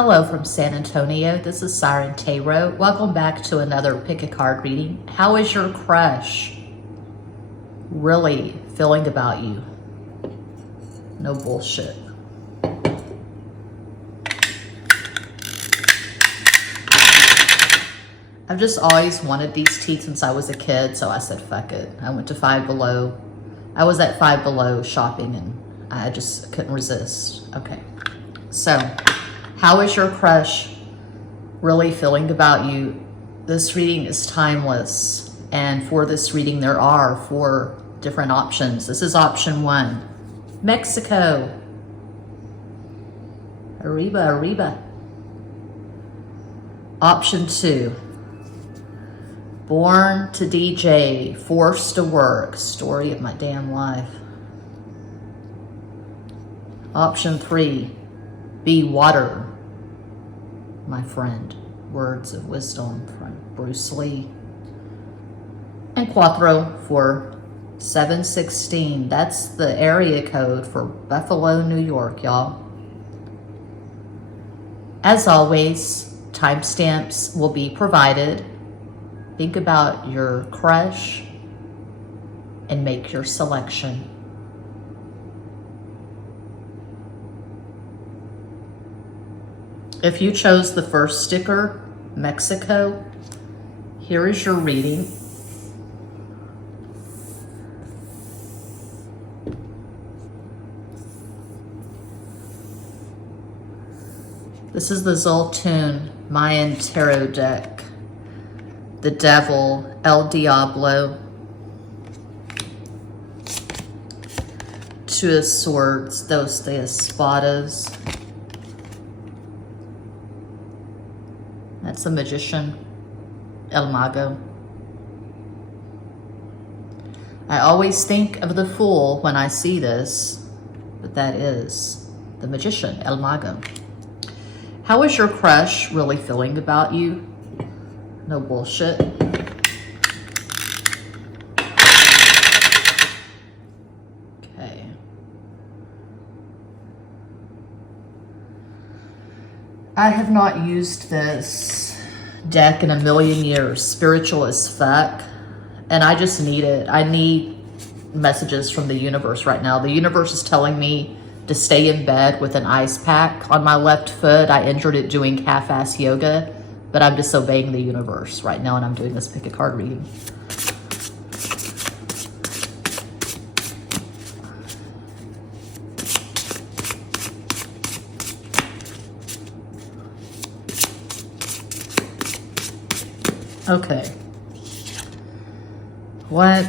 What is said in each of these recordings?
Hello from San Antonio. This is Siren Tarot. Welcome back to another pick a card reading. How is your crush really feeling about you? No bullshit. I've just always wanted these teeth since I was a kid, so I said, fuck it. I went to Five Below. I was at Five Below shopping and I just couldn't resist. Okay, so how is your crush really feeling about you? This reading is timeless, and for this reading there are 4 different options. This is option 1, Mexico. Arriba, arriba. Option 2, born to DJ, forced to work, story of my damn life. Option 3, be water, my friend. Words of wisdom from Bruce Lee. And Cuatro for 716. That's the area code for Buffalo, New York, y'all. As always, timestamps will be provided. Think about your crush and make your selection. If you chose the first sticker, Mexico, here is your reading. This is the Zoltun Mayan Tarot deck. The Devil, El Diablo, 2 of Swords, Dos de Espadas. That's the Magician, El Mago. I always think of the Fool when I see this, but that is the Magician, El Mago. How is your crush really feeling about you? No bullshit. Okay. I have not used this deck in a million years. Spiritual as fuck. And I just need it. I need messages from the universe right now. The universe is telling me to stay in bed with an ice pack on my left foot. I injured it doing half-ass yoga, but I'm disobeying the universe right now and I'm doing this pick a card reading. Okay. What?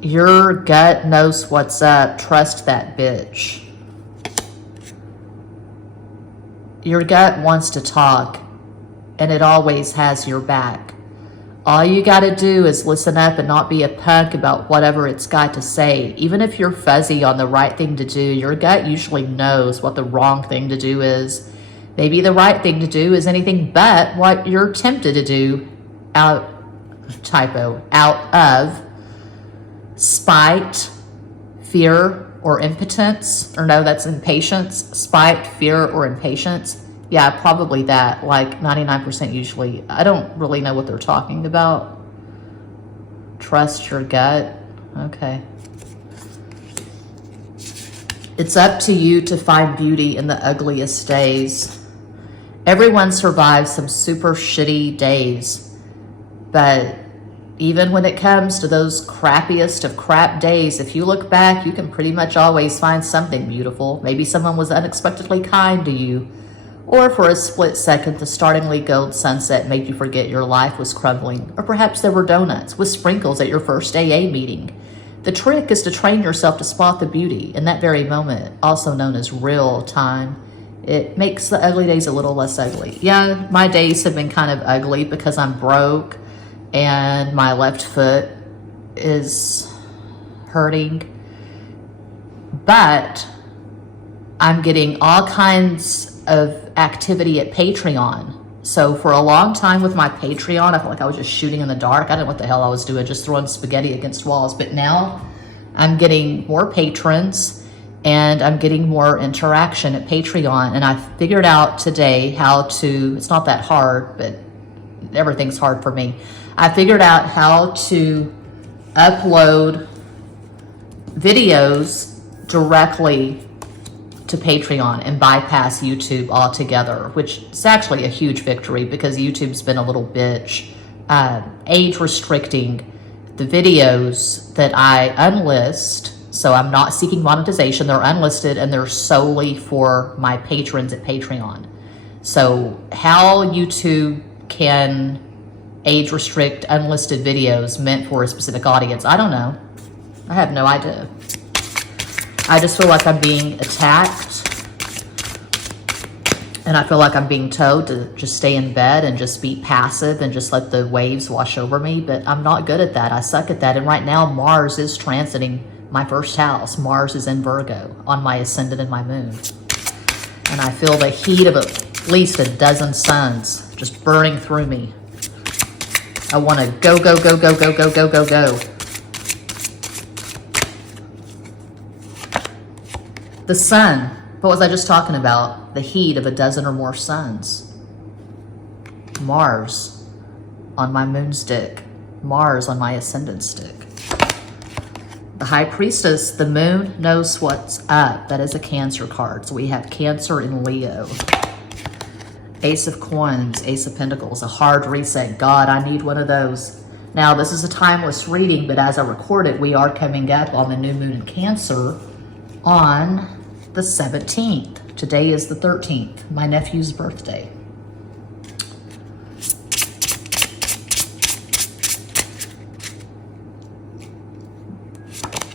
Your gut knows what's up. Trust that bitch. Your gut wants to talk, and it always has your back. All you gotta do is listen up and not be a punk about whatever it's got to say. Even if you're fuzzy on the right thing to do, your gut usually knows what the wrong thing to do is. Maybe the right thing to do is anything but what you're tempted to do out of spite, fear, or impotence. Or no, that's impatience. Spite, fear, or impatience. Yeah, probably that, like 99% usually. I don't really know what they're talking about. Trust your gut. Okay. It's up to you to find beauty in the ugliest days. Everyone survives some super shitty days. But even when it comes to those crappiest of crap days, if you look back, you can pretty much always find something beautiful. Maybe someone was unexpectedly kind to you. Or for a split second, the startlingly gold sunset made you forget your life was crumbling. Or perhaps there were donuts with sprinkles at your first AA meeting. The trick is to train yourself to spot the beauty in that very moment, also known as real time. It makes the ugly days a little less ugly. Yeah, my days have been kind of ugly because I'm broke and my left foot is hurting. But I'm getting all kinds of activity at Patreon. So for a long time with my Patreon, I felt like I was just shooting in the dark. I didn't know what the hell I was doing, just throwing spaghetti against walls. But now I'm getting more patrons and I'm getting more interaction at Patreon. And I figured out today how to, it's not that hard, but everything's hard for me. I figured out how to upload videos directly to Patreon and bypass YouTube altogether, which is actually a huge victory because YouTube's been a little bitch, age restricting the videos that I unlist. So I'm not seeking monetization. They're unlisted and they're solely for my patrons at Patreon. So how YouTube can age restrict unlisted videos meant for a specific audience, I don't know. I have no idea. I just feel like I'm being attacked, and I feel like I'm being told to just stay in bed and just be passive and just let the waves wash over me, but I'm not good at that. I suck at that. And right now Mars is transiting my first house. Mars is in Virgo on my ascendant and my moon. And I feel the heat of at least a dozen suns just burning through me. I want to go, go, go, go, go, go, go, go, go. The sun. What was I just talking about? The heat of a dozen or more suns. Mars on my moon stick. Mars on my ascendant stick. The High Priestess, the moon knows what's up. That is a Cancer card. So we have Cancer in Leo. Ace of Coins, Ace of Pentacles, a hard reset. God, I need one of those. Now, this is a timeless reading, but as I record it, we are coming up on the new moon in Cancer on the 17th. Today is the 13th, my nephew's birthday.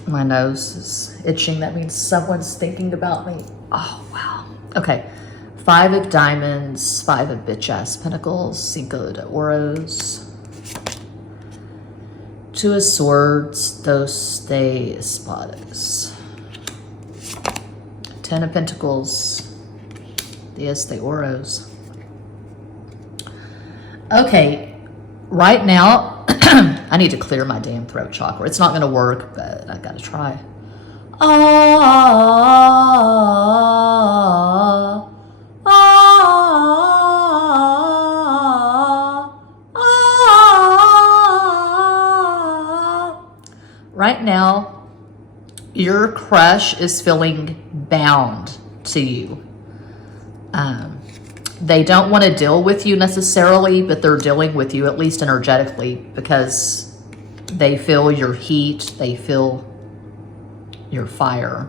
My nose is itching. That means someone's thinking about me. Oh, wow. Okay. 5 of Diamonds, 5 of Bitch-ass Pentacles, Cinco de Oros, 2 of Swords, Dos de Espadas, 10 of Pentacles, Diez de Oros. Okay, right now, I need to clear my damn throat chakra. It's not going to work, but I got to try. Right now, your crush is feeling bound to you. They don't want to deal with you necessarily, but they're dealing with you, at least energetically, because they feel your heat, they feel your fire.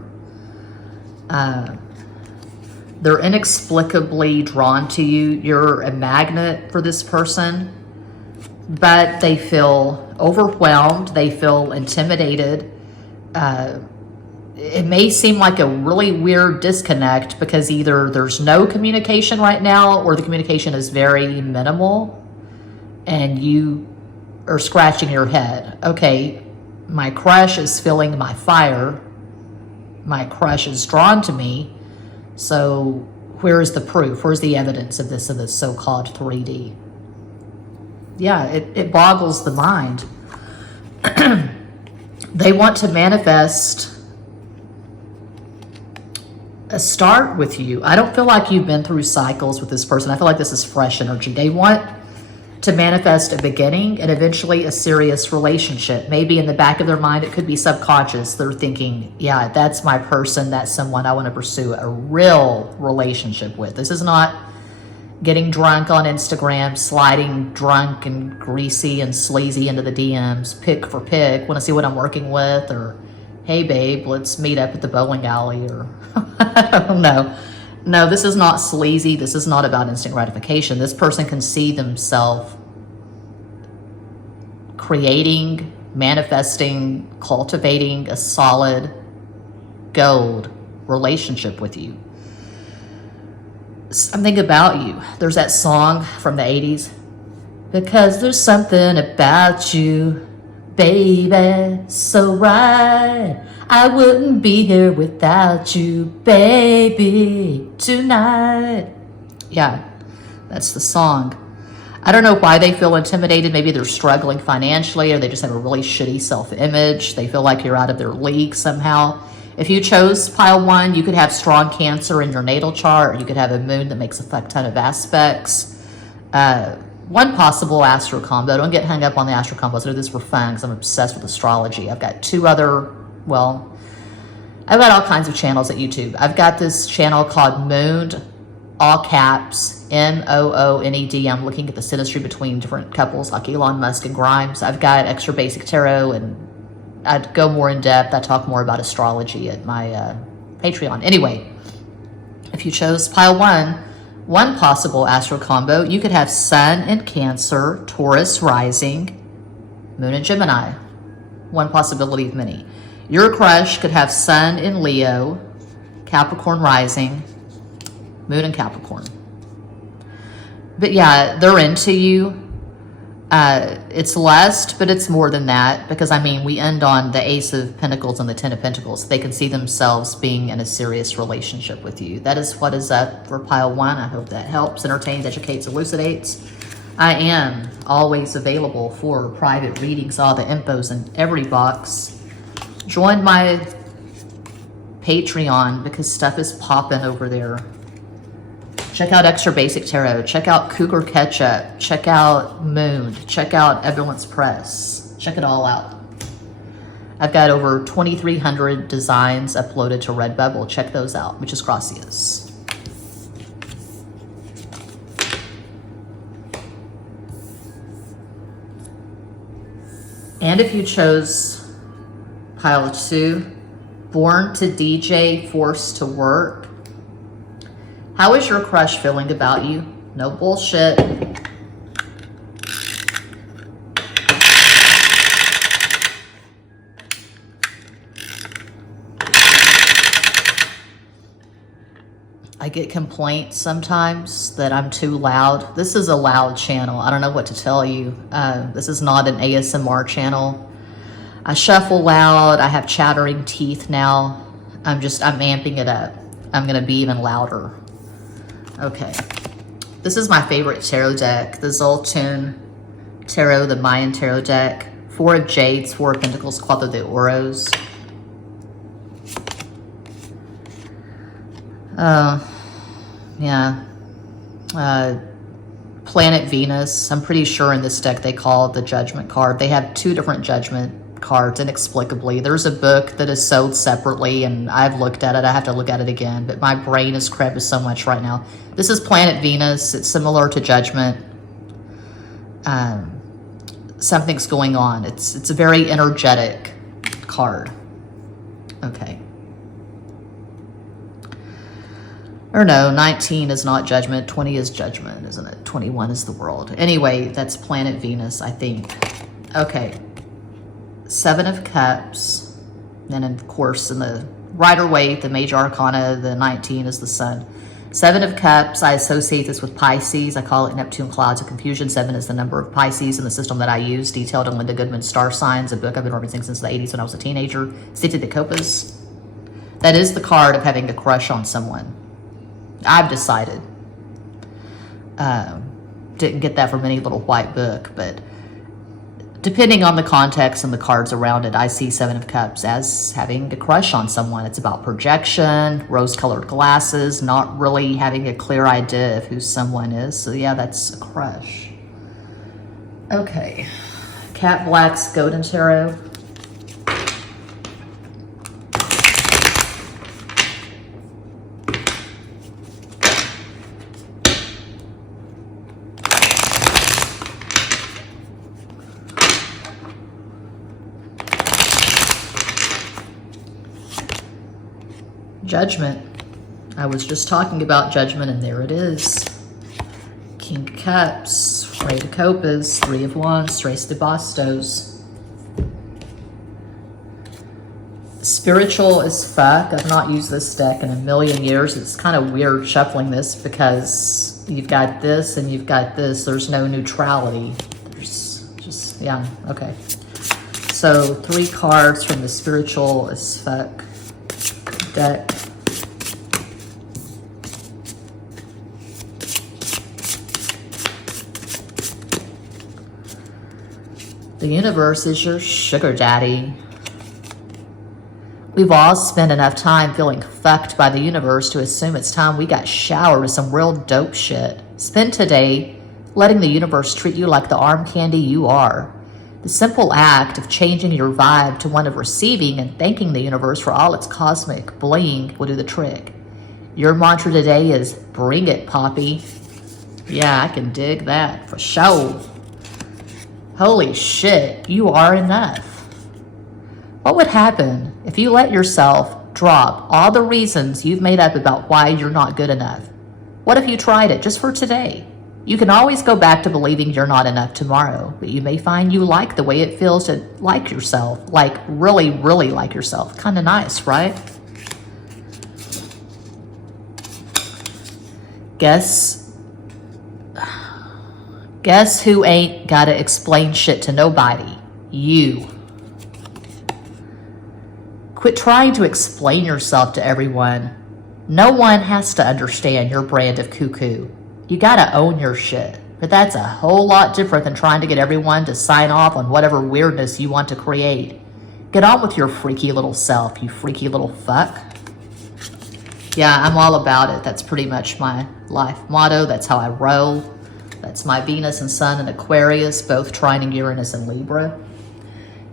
They're inexplicably drawn to you. You're a magnet for this person, but they feel overwhelmed. They feel intimidated. It may seem like a really weird disconnect because either there's no communication right now or the communication is very minimal and you are scratching your head. Okay, my crush is feeling my fire. My crush is drawn to me. So where's the proof? Where's the evidence of this so-called 3D? Yeah, it boggles the mind. They want to manifest a start with you. I don't feel like you've been through cycles with this person. I feel like this is fresh energy. They want to manifest a beginning and eventually a serious relationship. Maybe in the back of their mind, it could be subconscious. They're thinking, yeah, that's my person. That's someone I want to pursue a real relationship with. This is not getting drunk on Instagram, sliding drunk and greasy and sleazy into the DMs, pick for pick, want to see what I'm working with, or hey babe, let's meet up at the bowling alley, or I don't know. No, this is not sleazy. This is not about instant gratification. This person can see themselves creating, manifesting, cultivating a solid gold relationship with you. Something about you. There's that song from the 80s. Because there's something about you, baby, so right. I wouldn't be here without you, baby, tonight. Yeah, that's the song. I don't know why they feel intimidated. Maybe they're struggling financially, or they just have a really shitty self-image. They feel like you're out of their league somehow. If you chose pile 1, you could have strong Cancer in your natal chart, or you could have a moon that makes a fuck ton of aspects. One possible astro combo, don't get hung up on the astro combos, I do this for fun because I'm obsessed with astrology. I've got 2 other, well, I've got all kinds of channels at YouTube. I've got this channel called Mooned, all caps, MOONED. I'm looking at the synastry between different couples like Elon Musk and Grimes. I've got Extra Basic Tarot, and I'd go more in depth. I talk more about astrology at my Patreon. Anyway, if you chose pile 1, one possible astro combo, you could have Sun in Cancer, Taurus rising, Moon in Gemini. One possibility of many. Your crush could have Sun in Leo, Capricorn rising, Moon in Capricorn. But yeah, they're into you. It's lust, but it's more than that, because I mean, we end on the Ace of Pentacles and the 10 of Pentacles. They can see themselves being in a serious relationship with you. That is what is up for pile 1. I hope that helps, entertains, educates, elucidates. I am always available for private readings. All the info's in every box. Join my Patreon because stuff is popping over there. Check out Extra Basic Tarot. Check out Cougar Ketchup. Check out Moon. Check out Evidence Press. Check it all out. I've got over 2,300 designs uploaded to Redbubble. Check those out. Muchas gracias. And if you chose pile 2, Born to DJ, Forced to Work. How is your crush feeling about you? No bullshit. I get complaints sometimes that I'm too loud. This is a loud channel. I don't know what to tell you. This is not an ASMR channel. I shuffle loud. I have chattering teeth now. I'm amping it up. I'm gonna be even louder. Okay, this is my favorite tarot deck, the Zoltun Tarot, the Mayan Tarot deck. 4 of Jades, 4 of Pentacles, Cuatro de Oros. Yeah. Planet Venus. I'm pretty sure in this deck they call it the Judgment card. They have 2 different Judgment cards inexplicably. There's a book that is sold separately and I've looked at it. I have to look at it again, but my brain is crevice so much right now. This is Planet Venus. It's similar to Judgment. Something's going on. It's a very energetic card. Okay. Or no, 19 is not Judgment. 20 is Judgment, isn't it? 21 is the world. Anyway, that's Planet Venus, I think. Okay. 7 of Cups. And of course, in the Rider-Waite, the Major Arcana, the 19 is the Sun. 7 of Cups, I associate this with Pisces. I call it Neptune Clouds of Confusion. 7 is the number of Pisces in the system that I use, detailed in Linda Goodman's Star Signs, a book I've been referencing since the 80s when I was a teenager. City de Copas. That is the card of having a crush on someone. I've decided. Didn't get that from any little white book, but depending on the context and the cards around it, I see 7 of Cups as having a crush on someone. It's about projection, rose-colored glasses, not really having a clear idea of who someone is. So yeah, that's a crush. Okay. Cat Black's Golden Tarot. Judgment. I was just talking about Judgment, and there it is. King of Cups, Rey de Copas, 3 of Wands, Tres de Bastos. Spiritual as fuck. I've not used this deck in a million years. It's kind of weird shuffling this because you've got this and you've got this. There's no neutrality. There's just, yeah, okay. So 3 cards from the Spiritual as fuck deck. The universe is your sugar daddy. We've all spent enough time feeling fucked by the universe to assume it's time we got showered with some real dope shit. Spend today letting the universe treat you like the arm candy you are. The simple act of changing your vibe to one of receiving and thanking the universe for all its cosmic bling will do the trick. Your mantra today is, bring it, Poppy. Yeah, I can dig that for sure. Holy shit, you are enough. What would happen if you let yourself drop all the reasons you've made up about why you're not good enough? What if you tried it just for today? You can always go back to believing you're not enough tomorrow, but you may find you like the way it feels to like yourself, like really, really like yourself. Kind of nice, right? Guess who ain't gotta explain shit to nobody? You. Quit trying to explain yourself to everyone. No one has to understand your brand of cuckoo. You gotta own your shit. But that's a whole lot different than trying to get everyone to sign off on whatever weirdness you want to create. Get on with your freaky little self, you freaky little fuck. Yeah, I'm all about it. That's pretty much my life motto. That's how I roll. That's my Venus and Sun in Aquarius, both trining Uranus and Libra.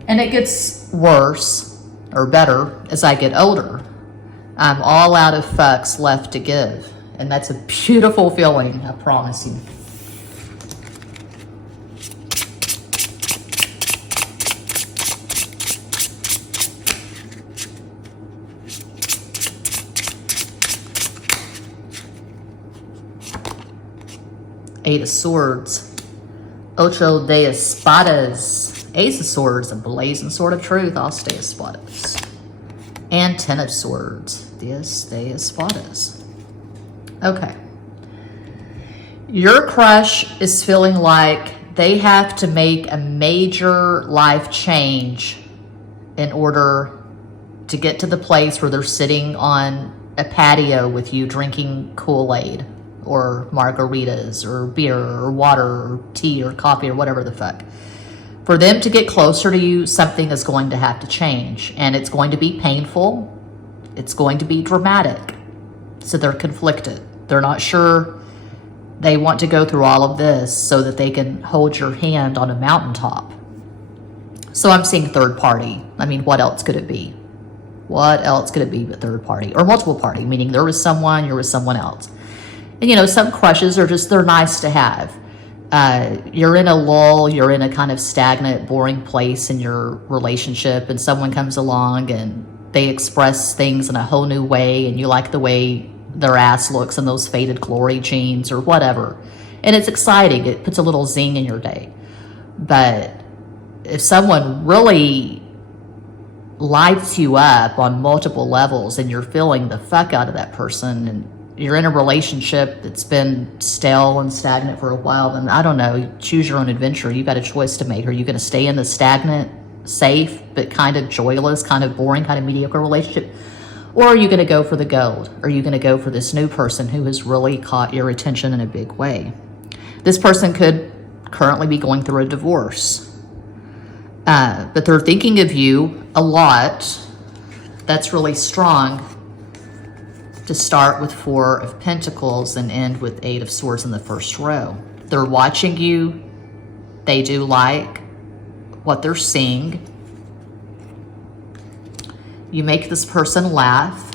And it gets worse, or better, as I get older. I'm all out of fucks left to give. And that's a beautiful feeling, I promise you. Eight of Swords. Ocho de Espadas. Ace of Swords, a blazing sword of truth. I'll stay Espadas. And Ten of Swords. Diez de Espadas. Okay. Your crush is feeling like they have to make a major life change in order to get to the place where they're sitting on a patio with you drinking Kool-Aid or margaritas or beer or water or tea or coffee or whatever the fuck. For them to get closer to you, something is going to have to change, and it's going to be painful. It's going to be dramatic. So they're conflicted. They're not sure they want to go through all of this so that they can hold your hand on a mountaintop. So I'm seeing third party. I mean, what else could it be? What else could it be but third party? Or multiple party, meaning there was someone, you're with someone else. And you know, some crushes are just, they're nice to have. You're in a lull, you're in a kind of stagnant, boring place in your relationship, and someone comes along and they express things in a whole new way, and you like the way their ass looks in those faded glory jeans or whatever. And it's exciting. It puts a little zing in your day. But if someone really lights you up on multiple levels and you're feeling the fuck out of that person, and you're in a relationship that's been stale and stagnant for a while, then I don't know, choose your own adventure. You got a choice to make. Are you going to stay in the stagnant, safe, but kind of joyless, kind of boring, kind of mediocre relationship? Or are you going to go for the gold? Are you going to go for this new person who has really caught your attention in a big way? This person could currently be going through a divorce. But they're thinking of you a lot. That's really strong to start with Four of Pentacles and end with Eight of Swords in the first row. They're watching you. They do like what they're seeing. You make this person laugh.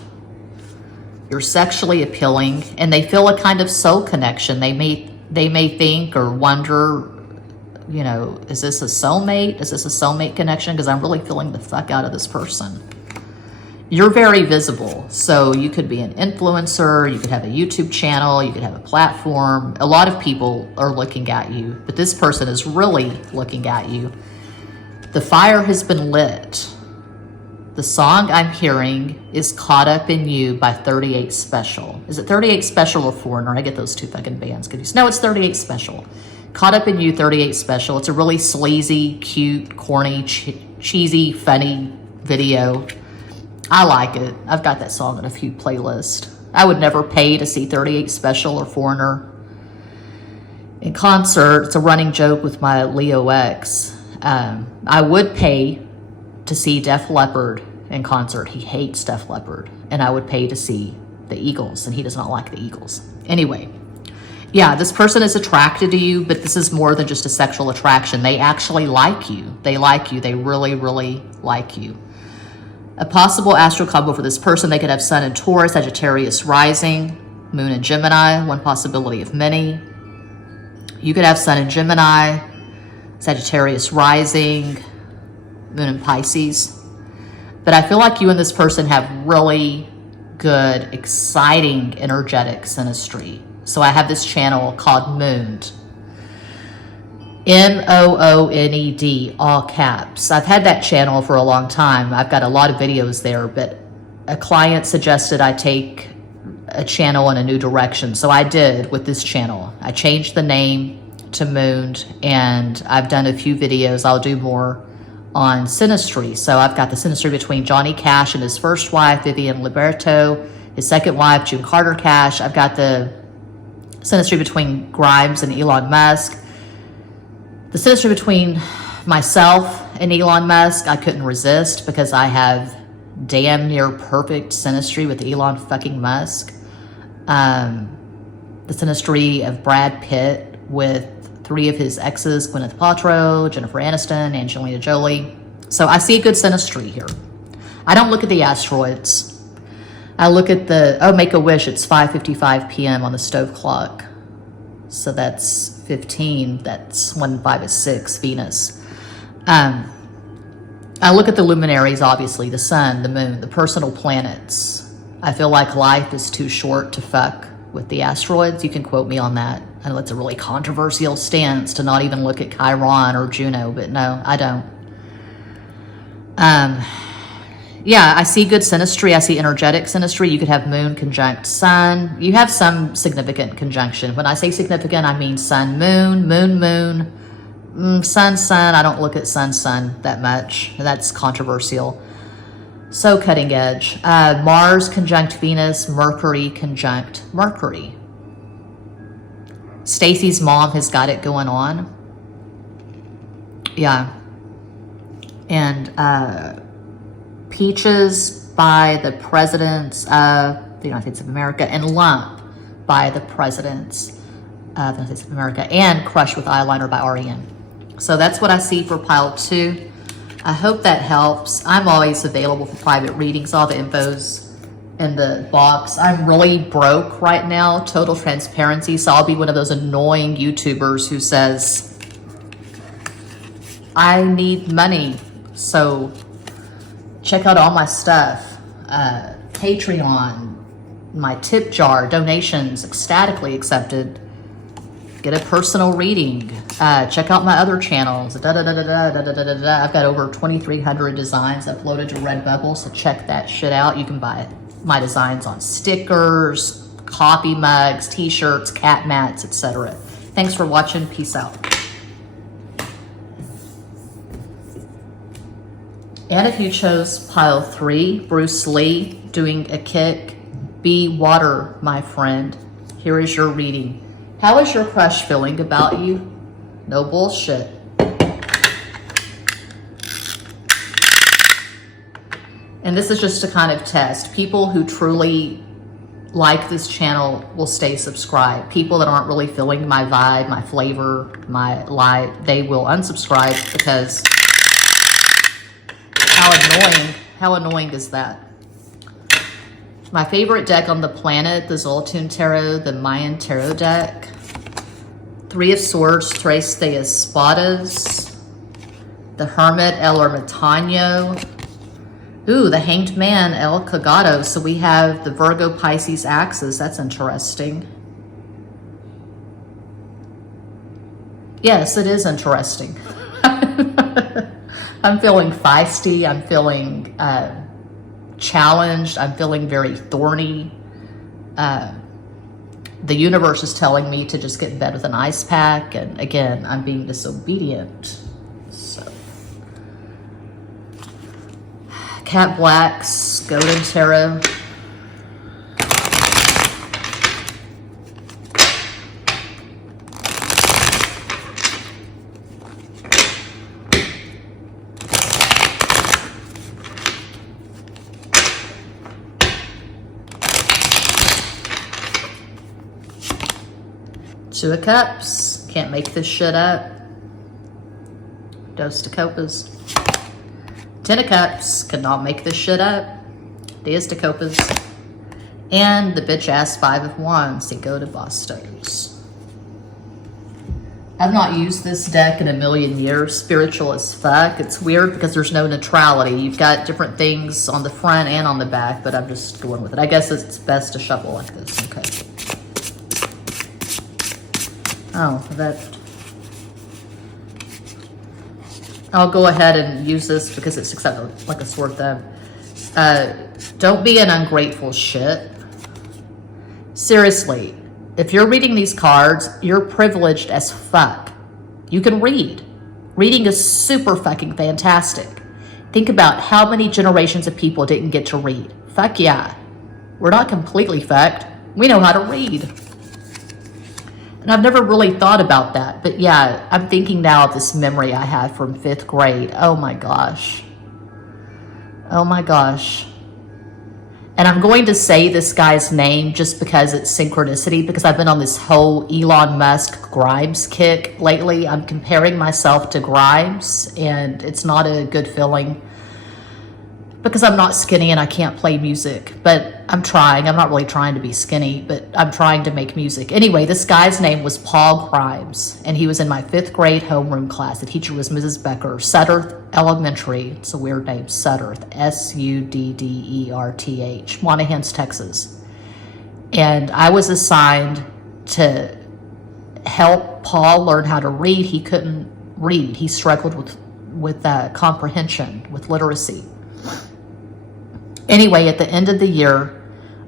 You're sexually appealing, and they feel a kind of soul connection. They may think or wonder, you know, is this a soulmate? Is this a soulmate connection? Because I'm really feeling the fuck out of this person. You're very visible, so you could be an influencer, you could have a YouTube channel, you could have a platform. A lot of people are looking at you, but this person is really looking at you. The fire has been lit. The song I'm hearing is Caught Up in You by 38 Special. Is it 38 Special or Foreigner? I get those two fucking bands confused. No, it's 38 Special. Caught Up in You, 38 Special. It's a really sleazy, cute, corny, cheesy, funny video. I like it. I've got that song in a few playlists. I would never pay to see 38 Special or Foreigner in concert. It's a running joke with my Leo ex. I would pay to see Def Leppard in concert. He hates Def Leppard, and I would pay to see the Eagles, and he does not like the Eagles. Anyway, yeah, this person is attracted to you, but this is more than just a sexual attraction. They actually like you. They like you. They really, really like you. A possible astral combo for this person, they could have Sun in Taurus, Sagittarius rising, Moon in Gemini, one possibility of many. You could have Sun in Gemini, Sagittarius rising, Moon in Pisces. But I feel like you and this person have really good, exciting, energetic synastry. So I have this channel called Mooned. M-O-O-N-E-D, all caps. I've had that channel for a long time. I've got a lot of videos there, but a client suggested I take a channel in a new direction. So I did with this channel. I changed the name to Mooned, and I've done a few videos. I'll do more on synastry. So I've got the synastry between Johnny Cash and his first wife, Vivian Liberto, his second wife, June Carter Cash. I've got the synastry between Grimes and Elon Musk. The synastry between myself and Elon Musk, I couldn't resist because I have damn near perfect synastry with Elon fucking Musk. The synastry of Brad Pitt with 3 of his exes, Gwyneth Paltrow, Jennifer Aniston, Angelina Jolie. So I see a good synastry here. I don't look at the asteroids. I look at the, oh, Make-A-Wish, it's 5:55 p.m. on the stove clock. So that's 15, that's 1 5 is 6, Venus. I look at the luminaries, obviously, the sun, the moon, the personal planets. I feel like life is too short to fuck with the asteroids. You can quote me on that. I know it's a really controversial stance to not even look at Chiron or Juno, but no, I don't. Yeah, I see good synastry. I see energetic synastry. You could have moon conjunct sun. You have some significant conjunction. When I say significant, I mean sun, moon, moon, moon, sun, sun. I don't look at sun, sun that much. That's controversial. So cutting edge. Mars conjunct Venus, Mercury conjunct Mercury. Stacy's mom has got it going on. Yeah. And Peaches by the presidents of the United States of America, and Lump by the presidents of the United States of America, and Crush with Eyeliner by R.E.M. So that's what I see for pile 2. I hope that helps. I'm always available for private readings. All the info's in the box. I'm really broke right now, total transparency, so I'll be one of those annoying YouTubers who says, I need money, so check out all my stuff. Patreon, my tip jar, donations ecstatically accepted. Get a personal reading. Check out my other channels. I've got over 2,300 designs uploaded to Redbubble, so check that shit out. You can buy my designs on stickers, coffee mugs, t-shirts, cat mats, etc. Thanks for watching. Peace out. And if you chose pile 3, Bruce Lee doing a kick, be water, my friend. Here is your reading. How is your crush feeling about you? No bullshit. And this is just to kind of test. People who truly like this channel will stay subscribed. People that aren't really feeling my vibe, my flavor, my light, they will unsubscribe because how annoying is that? My favorite deck on the planet, the Zoltun Tarot, the Mayan Tarot deck. 3 of Swords, Tres de Espadas. The Hermit, El Ermitaño. Ooh, the Hanged Man, El Cagado. So we have the Virgo Pisces axis. That's interesting. Yes, it is interesting. I'm feeling feisty. I'm feeling challenged. I'm feeling very thorny. The universe is telling me to just get in bed with an ice pack. And again, I'm being disobedient. So, Cat Blacks, Golden Tarot. Two of Cups. Can't make this shit up. Dos de Copas. Ten of Cups. Could not make this shit up. Diez de Copas. And the bitch ass Five of Wands. Cinco de Bastos. I've not used this deck in a million years. Spiritual as fuck. It's weird because there's no neutrality. You've got different things on the front and on the back, but I'm just going with it. I guess it's best to shuffle like this. Okay. Oh, that... I'll go ahead and use this because it's accepted like a sore thumb. Don't be an ungrateful shit. Seriously. If you're reading these cards, you're privileged as fuck. You can read. Reading is super fucking fantastic. Think about how many generations of people didn't get to read. Fuck yeah. We're not completely fucked. We know how to read. And I've never really thought about that. But yeah, I'm thinking now of this memory I had from 5th grade. Oh my gosh. Oh my gosh. And I'm going to say this guy's name just because it's synchronicity, because I've been on this whole Elon Musk Grimes kick lately. I'm comparing myself to Grimes, and it's not a good feeling because I'm not skinny and I can't play music, but I'm trying. I'm not really trying to be skinny, but I'm trying to make music. Anyway, this guy's name was Paul Grimes, and he was in my 5th grade homeroom class. The teacher was Mrs. Becker, Sudderth Elementary. It's a weird name, Sudderth, Sudderth, Monahans, Texas. And I was assigned to help Paul learn how to read. He couldn't read. He struggled with comprehension, with literacy. Anyway, at the end of the year,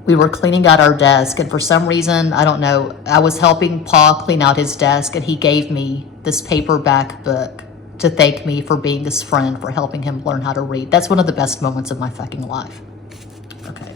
we were cleaning out our desk, and for some reason, I don't know, I was helping Paul clean out his desk, and he gave me this paperback book to thank me for being his friend, for helping him learn how to read. That's one of the best moments of my fucking life. Okay.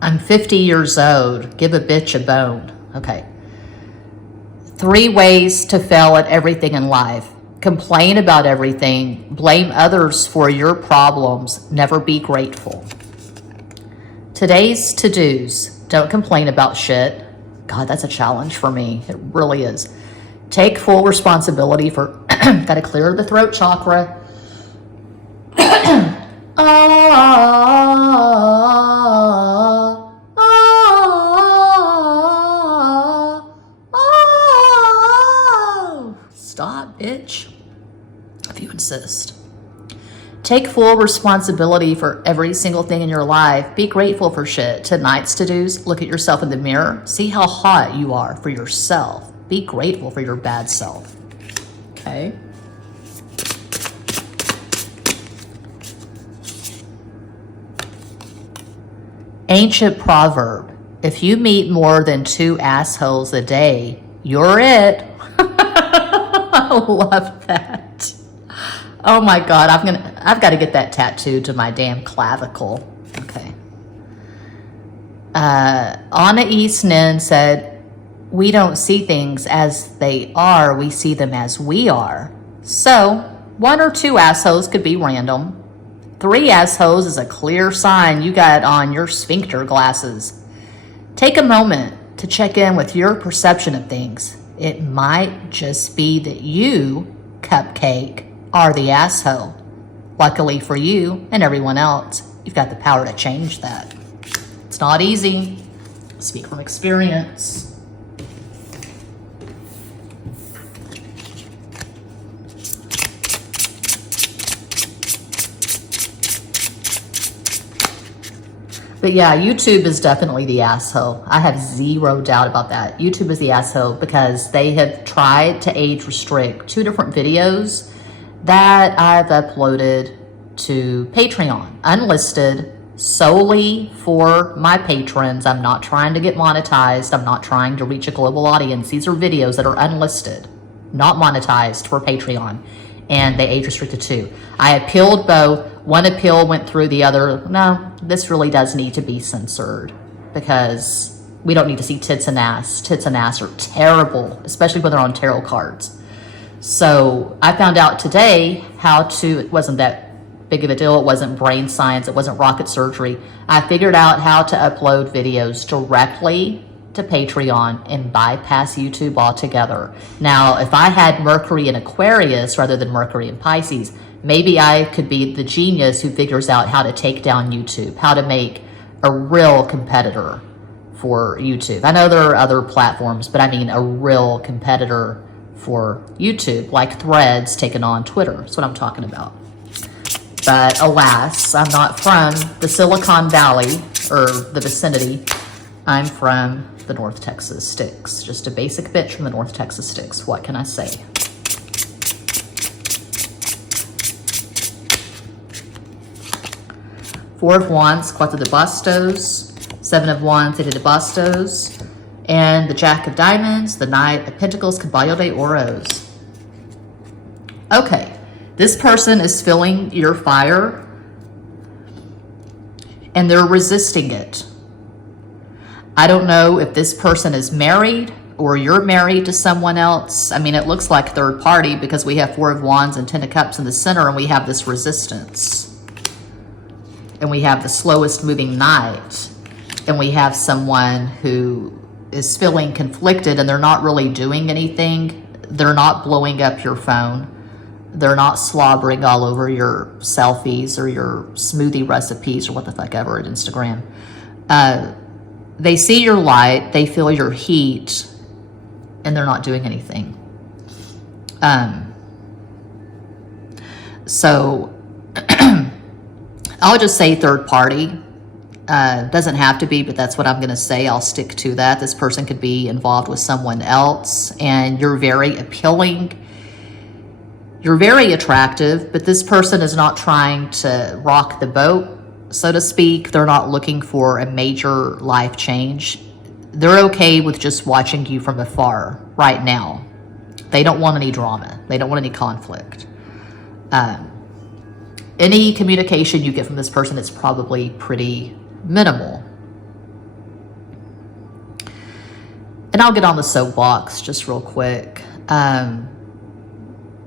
I'm 50 years old. Give a bitch a bone. Okay. 3 ways to fail at everything in life. Complain about everything. Blame others for your problems. Never be grateful. Today's to-dos. Don't complain about shit. God, that's a challenge for me. It really is. Take full responsibility for... Gotta clear the throat chakra. Stop, bitch, if you insist. Take full responsibility for every single thing in your life. Be grateful for shit. Tonight's to-dos, look at yourself in the mirror. See how hot you are for yourself. Be grateful for your bad self. Okay? Ancient proverb. If you meet more than 2 assholes a day, you're it. I love that. Oh my God, I've got to get that tattooed to my damn clavicle. Okay. Anna East Nin said, we don't see things as they are, we see them as we are. So, 1 or 2 assholes could be random. 3 assholes is a clear sign you got on your sphincter glasses. Take a moment to check in with your perception of things. It might just be that you, cupcake, are the asshole. Luckily for you and everyone else, you've got the power to change that. It's not easy. I speak from experience. But yeah, YouTube is definitely the asshole. I have 0 doubt about that. YouTube is the asshole because they have tried to age restrict 2 different videos that I've uploaded to Patreon, unlisted, solely for my patrons. I'm not trying to get monetized. I'm not trying to reach a global audience. These are videos that are unlisted, not monetized for Patreon. And they age restricted 2. I appealed both. 1 appeal went through, the other, no, this really does need to be censored because we don't need to see tits and ass. Tits and ass are terrible, especially when they're on tarot cards. So I found out today how to, it wasn't that big of a deal. It wasn't brain science. It wasn't rocket surgery. I figured out how to upload videos directly to Patreon and bypass YouTube altogether. Now, if I had Mercury in Aquarius rather than Mercury in Pisces, maybe I could be the genius who figures out how to take down YouTube, how to make a real competitor for YouTube. I know there are other platforms, but I mean a real competitor for YouTube, like Threads taking on Twitter. That's what I'm talking about. But alas, I'm not from the Silicon Valley or the vicinity. I'm from the North Texas sticks. Just a basic bitch from the North Texas sticks. What can I say? Four of Wands, Cuatro de Bastos. Seven of Wands, Eight de Bastos. And the Jack of Diamonds, the Knight of Pentacles, Caballo de Oros. Okay, this person is feeling your fire and they're resisting it. I don't know if this person is married or you're married to someone else. I mean, it looks like third party because we have Four of Wands and Ten of Cups in the center, and we have this resistance. And we have the slowest moving Knight. And we have someone who is feeling conflicted and they're not really doing anything. They're not blowing up your phone. They're not slobbering all over your selfies or your smoothie recipes or what the fuck ever at Instagram. They see your light, they feel your heat, and they're not doing anything. So I'll just say third party. Doesn't have to be, but that's what I'm going to say. I'll stick to that. This person could be involved with someone else, and you're very appealing. You're very attractive, but this person is not trying to rock the boat, so to speak. They're not looking for a major life change. They're okay with just watching you from afar right now. They don't want any drama. They don't want any conflict. Any communication you get from this person is probably pretty minimal. And I'll get on the soapbox just real quick.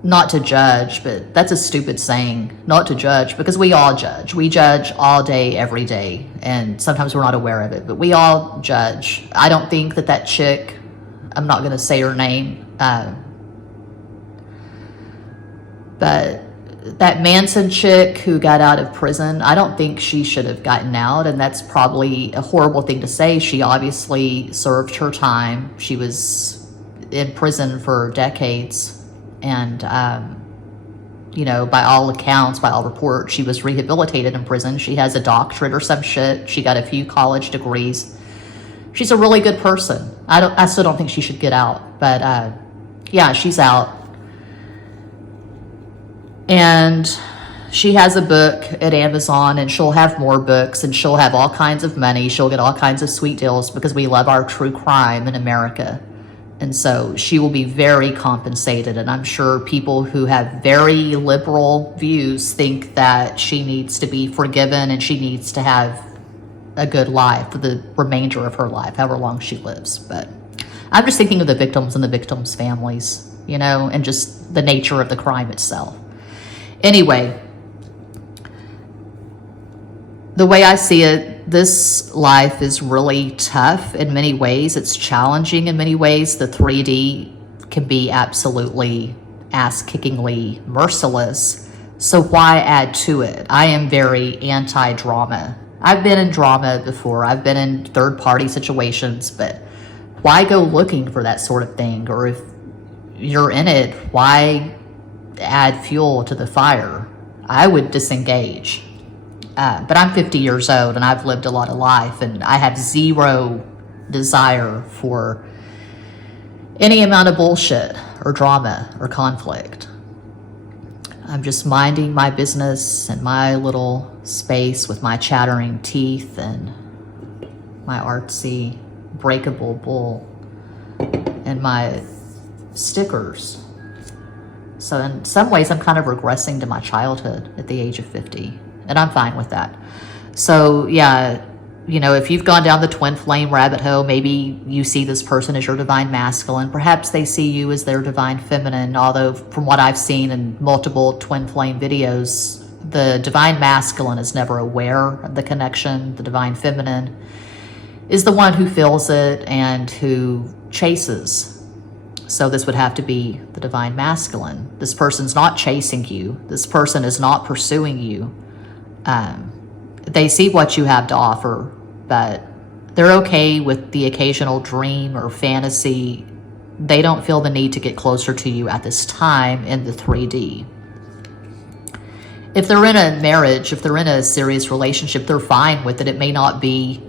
Not to judge, but that's a stupid saying, not to judge, because we all judge. We judge all day, every day, and sometimes we're not aware of it, but we all judge. I don't think that that chick, I'm not going to say her name, but that Manson chick who got out of prison, I don't think she should have gotten out, and that's probably a horrible thing to say. She obviously served her time. She was in prison for decades, and you know, by all accounts, by all reports, she was rehabilitated in prison. She has a doctorate or some shit. She got a few college degrees. She's a really good person. I still don't think she should get out, but yeah, she's out. And she has a book at Amazon, and she'll have more books, and she'll have all kinds of money. She'll get all kinds of sweet deals because we love our true crime in America. And so she will be very compensated. And I'm sure people who have very liberal views think that she needs to be forgiven and she needs to have a good life for the remainder of her life, however long she lives. But I'm just thinking of the victims and the victims' families, you know, and just the nature of the crime itself. Anyway, the way I see it, this life is really tough in many ways. It's challenging in many ways. The 3D can be absolutely ass-kickingly merciless. So why add to it? I am very anti-drama. I've been in drama before. I've been in third-party situations, but why go looking for that sort of thing? Or if you're in it, why add fuel to the fire? I would disengage. But I'm 50 years old and I've lived a lot of life, and I have zero desire for any amount of bullshit or drama or conflict. I'm just minding my business in my little space with my chattering teeth and my artsy breakable bull and my stickers. So in some ways I'm kind of regressing to my childhood at the age of 50. And I'm fine with that. So yeah, you know, if you've gone down the twin flame rabbit hole, maybe you see this person as your divine masculine. Perhaps they see you as their divine feminine, although from what I've seen in multiple twin flame videos, the divine masculine is never aware of the connection. The divine feminine is the one who feels it and who chases. So this would have to be the divine masculine. This person's not chasing you. This person is not pursuing you. They see what you have to offer, but they're okay with the occasional dream or fantasy. They don't feel the need to get closer to you at this time in the 3D. If they're in a marriage, if they're in a serious relationship, they're fine with it. It may not be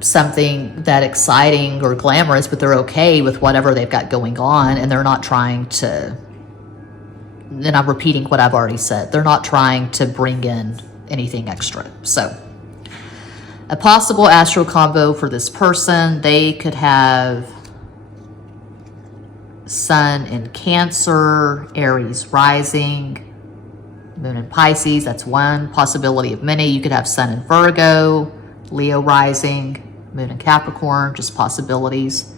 something that exciting or glamorous, but they're okay with whatever they've got going on, and they're not trying to, and I'm repeating what I've already said, they're not trying to bring in anything extra. So a possible astro combo for this person, they could have Sun in Cancer, Aries rising, Moon in Pisces. That's one possibility of many. You could have Sun in Virgo, Leo rising, Moon in Capricorn, just possibilities.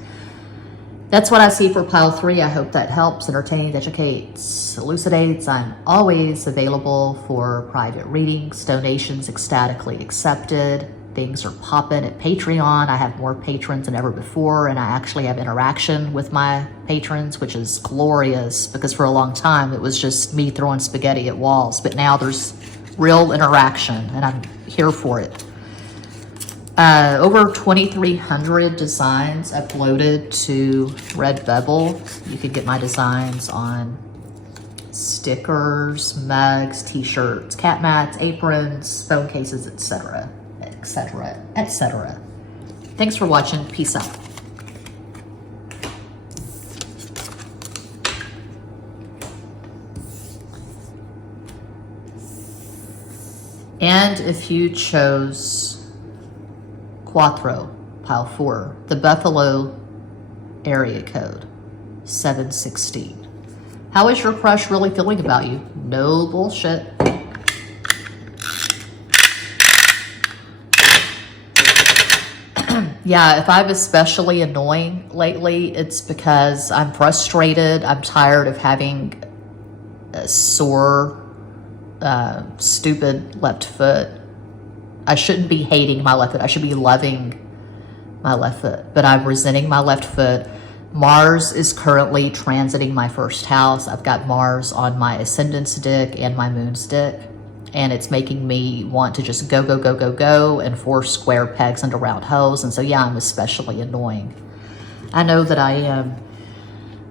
That's what I see for pile 3. I hope that helps, entertains, educates, elucidates. I'm always available for private readings, donations ecstatically accepted. Things are popping at Patreon. I have more patrons than ever before, and I actually have interaction with my patrons, which is glorious, because for a long time it was just me throwing spaghetti at walls, but now there's real interaction, and I'm here for it. Over 2,300 designs uploaded to Redbubble. You can get my designs on stickers, mugs, t-shirts, cat mats, aprons, phone cases, etc., etc., etc. Thanks for watching. Peace out. And if you chose Quattro, pile 4, the Buffalo area code, 716. How is your crush really feeling about you? No bullshit. Yeah, if I'm especially annoying lately, it's because I'm frustrated. I'm tired of having a sore, stupid left foot. I shouldn't be hating my left foot. I should be loving my left foot, but I'm resenting my left foot. Mars is currently transiting my first house. I've got Mars on my ascendant's dick and my moon's dick, and it's making me want to just go, go, go, go, go, and force square pegs into round holes. And so, yeah, I'm especially annoying. I know that I am.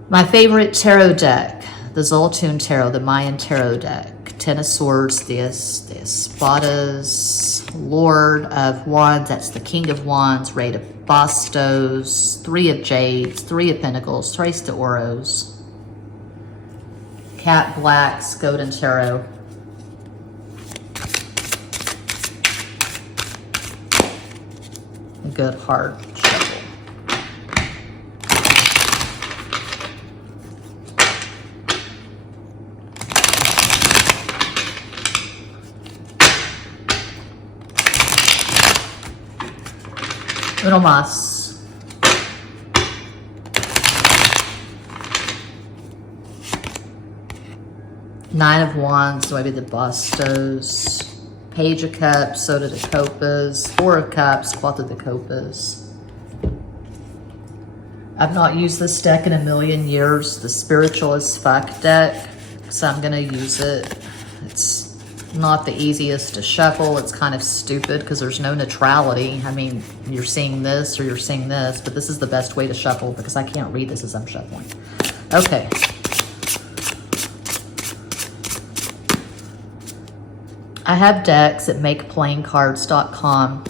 My favorite tarot deck, the Zoltun Tarot, the Mayan Tarot deck. 10 of Swords, the Espadas, Lord of Wands, that's the King of Wands, Raid of Bastos, 3 of Jades, 3 of Pentacles, Tres de Oros, Cat Blacks, Golden Tarot. Good hard shuffle. Uno más. Nine of Wands, so maybe the Bastos. Page of Cups, Soda de Copas. 4 of Cups, Cuatro de Copas. I've not used this deck in a million years. The Spiritual as Fuck deck, so I'm gonna use it. It's not the easiest to shuffle. It's kind of stupid because there's no neutrality. I mean, you're seeing this or you're seeing this, but this is the best way to shuffle because I can't read this as I'm shuffling. Okay. I have decks at makeplayingcards.com.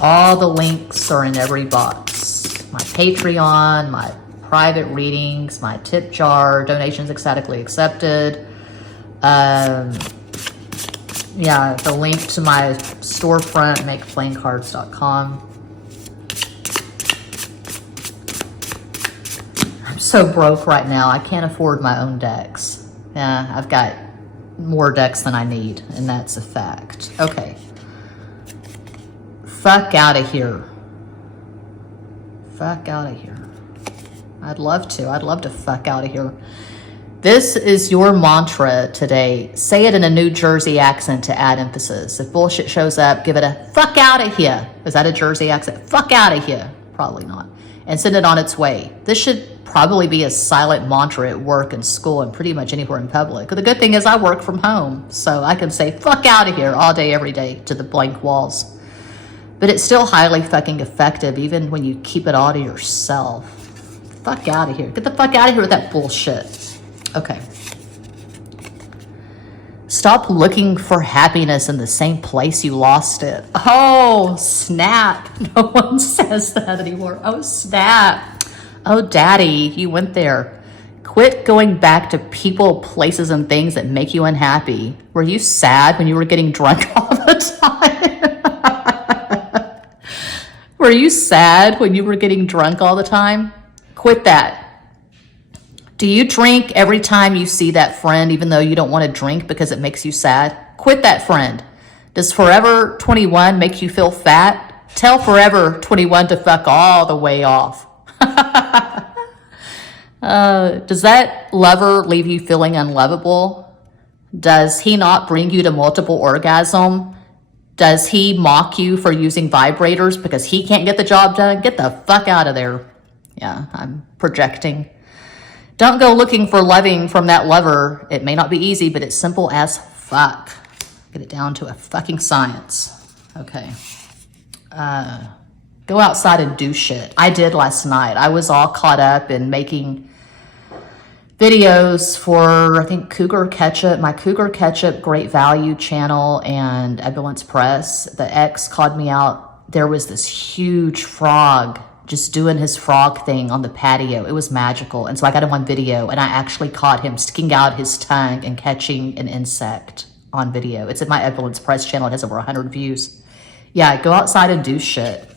All the links are in every box. My Patreon, my private readings, my tip jar, donations ecstatically accepted. Yeah, the link to my storefront, makeplayingcards.com. I'm so broke right now. I can't afford my own decks. Yeah, I've got more decks than I need, and that's a fact. Okay. fuck out of here. Fuck out of here. I'd love to fuck out of here. This is your mantra today. Say it in a New Jersey accent to add emphasis. If bullshit shows up, give it a fuck out of here. Is that a Jersey accent? Fuck out of here. Probably not. And send it on its way. This should probably be a silent mantra at work and school and pretty much anywhere in public. But the good thing is I work from home, so I can say fuck out of here all day, every day to the blank walls. But it's still highly fucking effective even when you keep it all to yourself. Fuck out of here. Get the fuck out of here with that bullshit. Okay. Stop looking for happiness in the same place you lost it. Oh, snap. No one says that anymore. Oh, snap. Oh, daddy, you went there. Quit going back to people, places, and things that make you unhappy. Were you sad when you were getting drunk all the time? Were you sad when you were getting drunk all the time? Quit that. Do you drink every time you see that friend, even though you don't want to drink because it makes you sad? Quit that friend. Does Forever 21 make you feel fat? Tell Forever 21 to fuck all the way off. Does that lover leave you feeling unlovable? Does he not bring you to multiple orgasm? Does he mock you for using vibrators because he can't get the job done? Get the fuck out of there. Yeah, I'm projecting. Don't go looking for loving from that lover. It may not be easy, but it's simple as fuck. Get it down to a fucking science. Okay. Go outside and do shit. I did last night. I was all caught up in making videos for, I think, Cougar Ketchup, my Cougar Ketchup Great Value channel and Ambulance Press. The ex called me out. There was this huge frog just doing his frog thing on the patio. It was magical. And so I got him on video and I actually caught him sticking out his tongue and catching an insect on video. It's in my Ambulance Press channel. It has over 100 views. Yeah, go outside and do shit.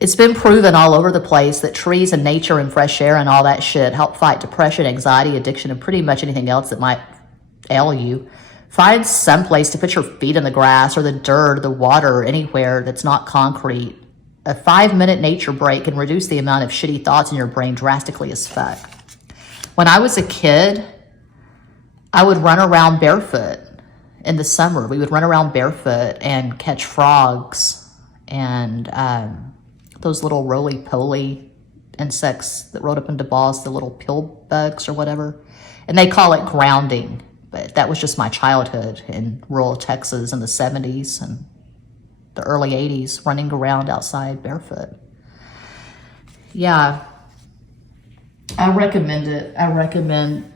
It's been proven all over the place that trees and nature and fresh air and all that shit help fight depression, anxiety, addiction, and pretty much anything else that might ail you. Find some place to put your feet in the grass or the dirt or the water or anywhere that's not concrete. A 5-minute nature break can reduce the amount of shitty thoughts in your brain drastically as fuck. When I was a kid, I would run around barefoot in the summer. We would run around barefoot and catch frogs and those little roly-poly insects that rolled up into balls, the little pill bugs or whatever. And they call it grounding, but that was just my childhood in rural Texas in the 70s and the early 80s, running around outside barefoot. Yeah, I recommend it. I recommend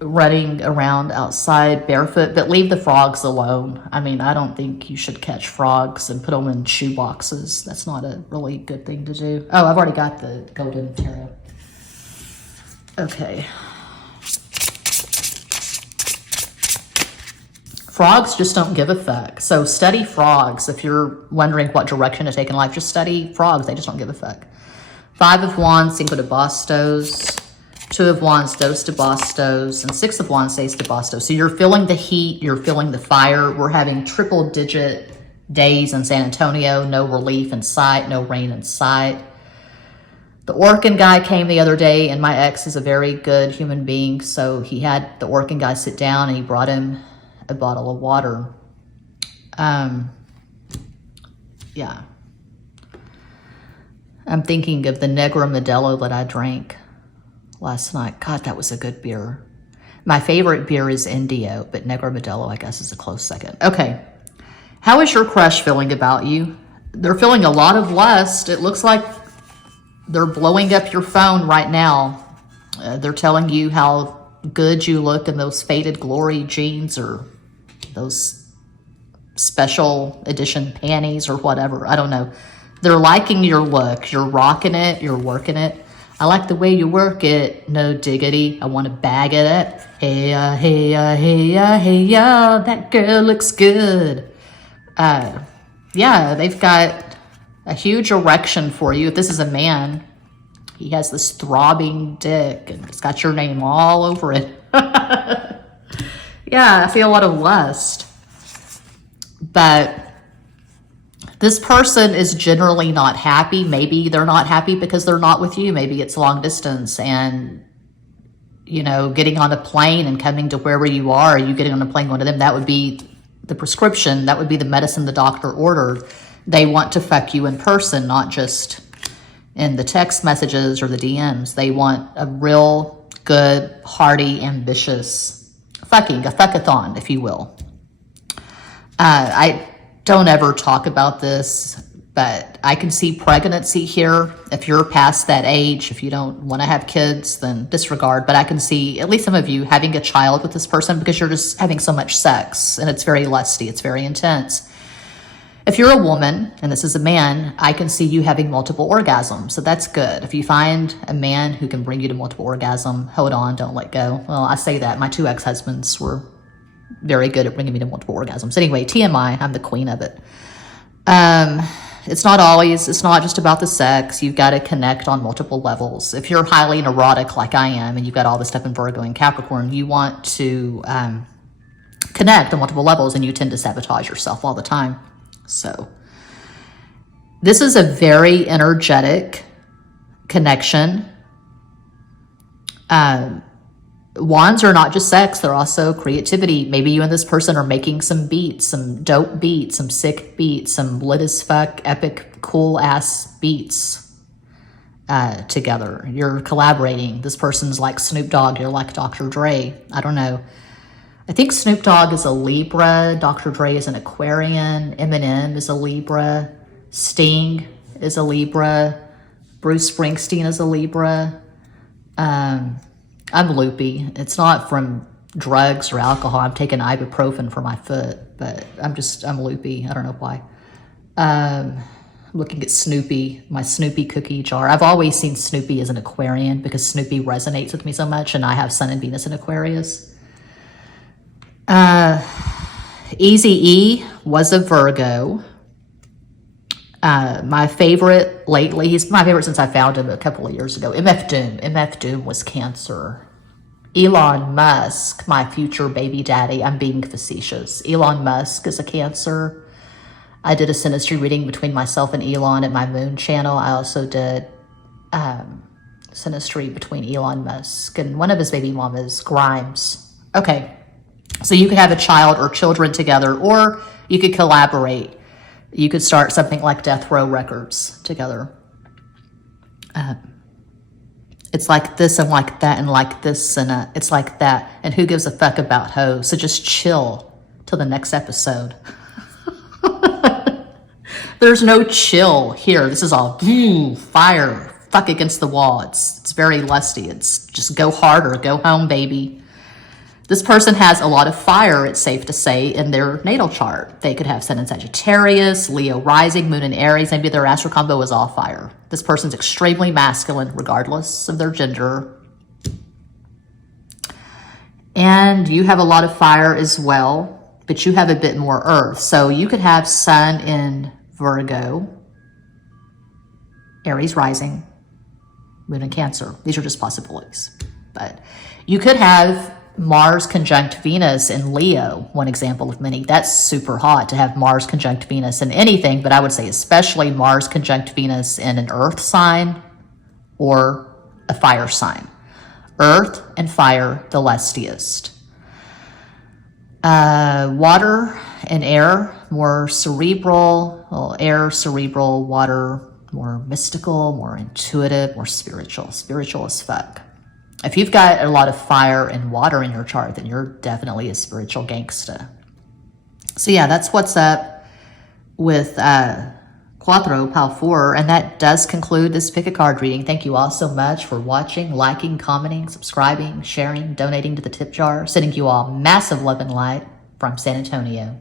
running around outside barefoot, but leave the frogs alone. I mean, I don't think you should catch frogs and put them in shoe boxes. That's not a really good thing to do. Oh, I've already got the golden tarot. Okay. Frogs just don't give a fuck. So study frogs. If you're wondering what direction to take in life, just study frogs. They just don't give a fuck. 5 of Wands, Cinco de Bastos. 2 of Wands, Dos de Bastos. And 6 of Wands, Ace de Bastos. So you're feeling the heat. You're feeling the fire. We're having triple-digit days in San Antonio. No relief in sight. No rain in sight. The Orkin guy came the other day, and my ex is a very good human being. So he had the Orkin guy sit down, and he brought him a bottle of water. Yeah. I'm thinking of the Negra Modelo that I drank last night. God, that was a good beer. My favorite beer is Indio, but Negra Modelo, I guess, is a close second. Okay. How is your crush feeling about you? They're feeling a lot of lust. It looks like they're blowing up your phone right now. They're telling you how good you look in those faded glory jeans or those special edition panties or whatever. I don't know. They're liking your look. You're rocking it. You're working it. I like the way you work it. No diggity. I want to bag it up. Hey, hey, hey, hey, that girl looks good. Yeah, they've got a huge erection for you. If this is a man, he has this throbbing dick and it's got your name all over it. Yeah, I feel a lot of lust. But This person is generally not happy. Maybe they're not happy because they're not with you. Maybe it's long distance, and you know, getting on a plane and coming to wherever you are, you getting on a plane going to them, that would be the prescription. That would be the medicine the doctor ordered. They want to fuck you in person, not just in the text messages or the DMs. They want a real good, hearty, ambitious fucking, a fuckathon, if you will. I don't ever talk about this, but I can see pregnancy here. If you're past that age, if you don't want to have kids, then disregard. But I can see at least some of you having a child with this person because you're just having so much sex and it's very lusty. It's very intense. If you're a woman and this is a man, I can see you having multiple orgasms. So that's good. If you find a man who can bring you to multiple orgasm, hold on, don't let go. Well, I say that. My 2 ex-husbands were very good at bringing me to multiple orgasms. Anyway, TMI, I'm the queen of it. It's not just about the sex. You've got to connect on multiple levels. If you're highly neurotic like I am, and you've got all this stuff in Virgo and Capricorn, you want to connect on multiple levels, and you tend to sabotage yourself all the time. So this is a very energetic connection. Wands are not just sex, they're also creativity. Maybe you and this person are making some beats, some dope beats, some sick beats, some lit as fuck, epic, cool ass beats together. You're collaborating. This person's like Snoop Dogg, you're like Dr. Dre. I don't know. I think Snoop Dogg is a Libra, Dr. Dre is an Aquarian, Eminem is a Libra, Sting is a Libra, Bruce Springsteen is a Libra. I'm loopy. It's not from drugs or alcohol. I'm taking ibuprofen for my foot, but I'm loopy. I don't know why. I'm looking at Snoopy, my Snoopy cookie jar. I've always seen Snoopy as an Aquarian because Snoopy resonates with me so much, and I have Sun and Venus in Aquarius. Eazy-E was a Virgo. My favorite lately, he's my favorite since I found him a couple of years ago, MF Doom. MF Doom was Cancer. Elon Musk, my future baby daddy, I'm being facetious. Elon Musk is a Cancer. I did a synastry reading between myself and Elon at my Moon channel. I also did synastry between Elon Musk and one of his baby mamas, Grimes. Okay, so you could have a child or children together, or you could collaborate. You could start something like Death Row Records together. It's like this and like that and like this and it's like that. And who gives a fuck about hoes? So just chill till the next episode. There's no chill here. This is all fire, fuck against the wall. It's very lusty. It's just go harder, go home, baby. This person has a lot of fire, it's safe to say, in their natal chart. They could have Sun in Sagittarius, Leo rising, Moon in Aries. Maybe their astral combo is all fire. This person's extremely masculine, regardless of their gender. And you have a lot of fire as well, but you have a bit more earth. So you could have Sun in Virgo, Aries rising, Moon in Cancer. These are just possibilities. But you could have Mars conjunct Venus in Leo, one example of many. That's super hot to have Mars conjunct Venus in anything, but I would say especially Mars conjunct Venus in an earth sign or a fire sign. Earth and fire, the lustiest. Water and air, more cerebral. Well, air, cerebral, water, more mystical, more intuitive, more spiritual. Spiritual as fuck. If you've got a lot of fire and water in your chart, then you're definitely a spiritual gangsta. So yeah, that's what's up with Cuatro, Pal 4, and that does conclude this pick a card reading. Thank you all so much for watching, liking, commenting, subscribing, sharing, donating to the tip jar. Sending you all massive love and light from San Antonio.